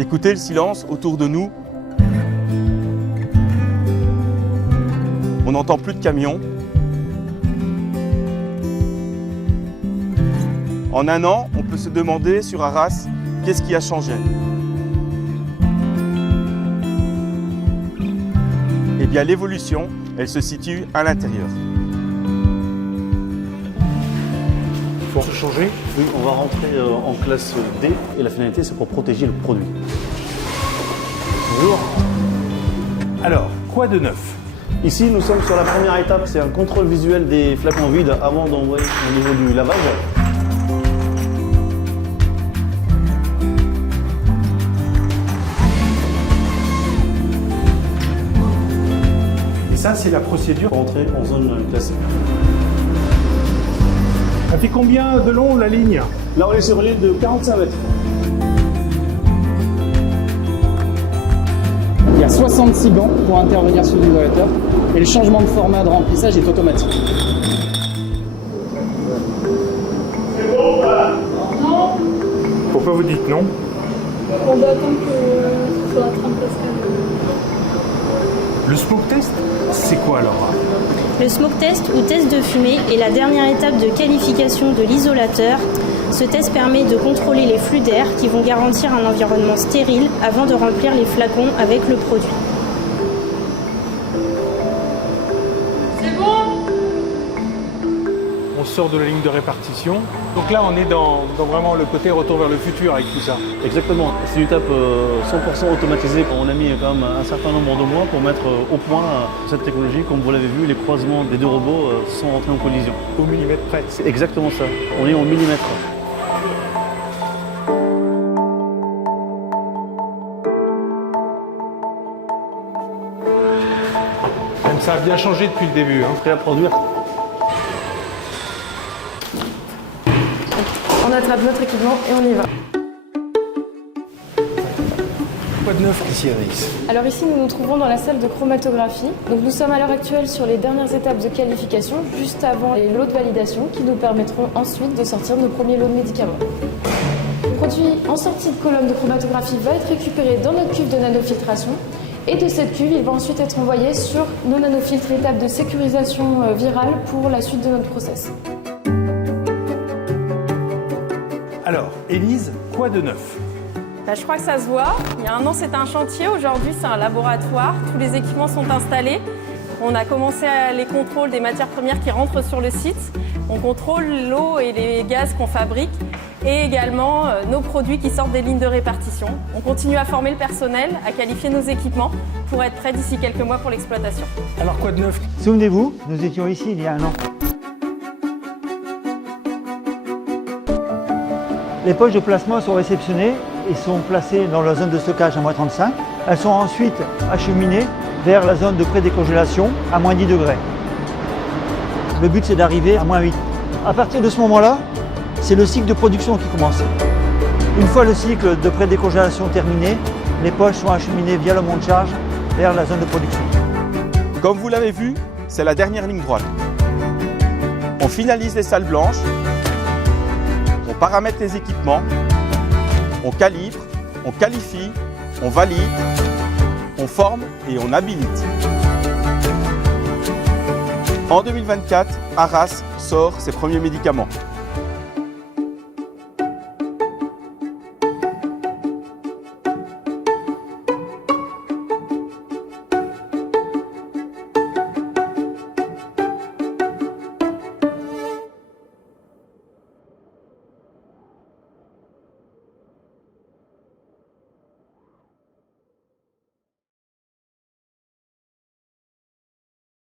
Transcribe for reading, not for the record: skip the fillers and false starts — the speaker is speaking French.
Écoutez le silence autour de nous. On n'entend plus de camions. En un an, on peut se demander sur Arras, qu'est-ce qui a changé? Eh bien, l'évolution, elle se situe à l'intérieur. Il faut se changer. Oui, on va rentrer en classe D et la finalité, c'est pour protéger le produit. Bonjour. Alors, quoi de neuf? Ici, nous sommes sur la première étape, c'est un contrôle visuel des flacons vides avant d'envoyer au niveau du lavage. Et ça, c'est la procédure. Pour entrer en zone classée. Ça fait combien de long la ligne? Là, on est sur l'île de 45 mètres. Il y a 66 gants pour intervenir sur l'isolateur et le changement de format de remplissage est automatique. Pourquoi vous dites non? On doit attendre que ce soit à 30 Pascal. Le smoke test, c'est quoi alors? Le smoke test ou test de fumée est la dernière étape de qualification de l'isolateur. Ce test permet de contrôler les flux d'air qui vont garantir un environnement stérile avant de remplir les flacons avec le produit. C'est bon? On sort de la ligne de répartition. Donc là, on est dans vraiment le côté retour vers le futur avec tout ça. Exactement, c'est une étape 100% automatisée. On a mis quand même un certain nombre de mois pour mettre au point cette technologie. Comme vous l'avez vu, les croisements des deux robots sont rentrés en collision. Au millimètre près. C'est exactement ça, on est au millimètre. Même ça a bien changé depuis le début. Prêt à produire. On attrape notre équipement et on y va. Quoi de neuf ici, Anaïs? Alors ici, nous nous trouvons dans la salle de chromatographie. Donc nous sommes à l'heure actuelle sur les dernières étapes de qualification, juste avant les lots de validation qui nous permettront ensuite de sortir nos premiers lots de médicaments. Le produit en sortie de colonne de chromatographie va être récupéré dans notre cuve de nanofiltration. Et de cette cuve, il va ensuite être envoyé sur nos nanofiltres, étape de sécurisation virale pour la suite de notre process. Alors, Élise, quoi de neuf? Je crois que ça se voit. Il y a un an, c'était un chantier. Aujourd'hui, c'est un laboratoire. Tous les équipements sont installés. On a commencé les contrôles des matières premières qui rentrent sur le site. On contrôle l'eau et les gaz qu'on fabrique et également nos produits qui sortent des lignes de répartition. On continue à former le personnel, à qualifier nos équipements pour être prêts d'ici quelques mois pour l'exploitation. Alors, quoi de neuf? Souvenez-vous, nous étions ici il y a un an. Les poches de plasma sont réceptionnées et sont placées dans la zone de stockage à -35. Elles sont ensuite acheminées vers la zone de pré-décongélation à -10 degrés. Le but, c'est d'arriver à -8. À partir de ce moment-là, c'est le cycle de production qui commence. Une fois le cycle de pré-décongélation terminé, les poches sont acheminées via le monte-charge vers la zone de production. Comme vous l'avez vu, c'est la dernière ligne droite. On finalise les salles blanches, on paramètre les équipements, on calibre, on qualifie, on valide, on forme et on habilite. En 2024, Arras sort ses premiers médicaments.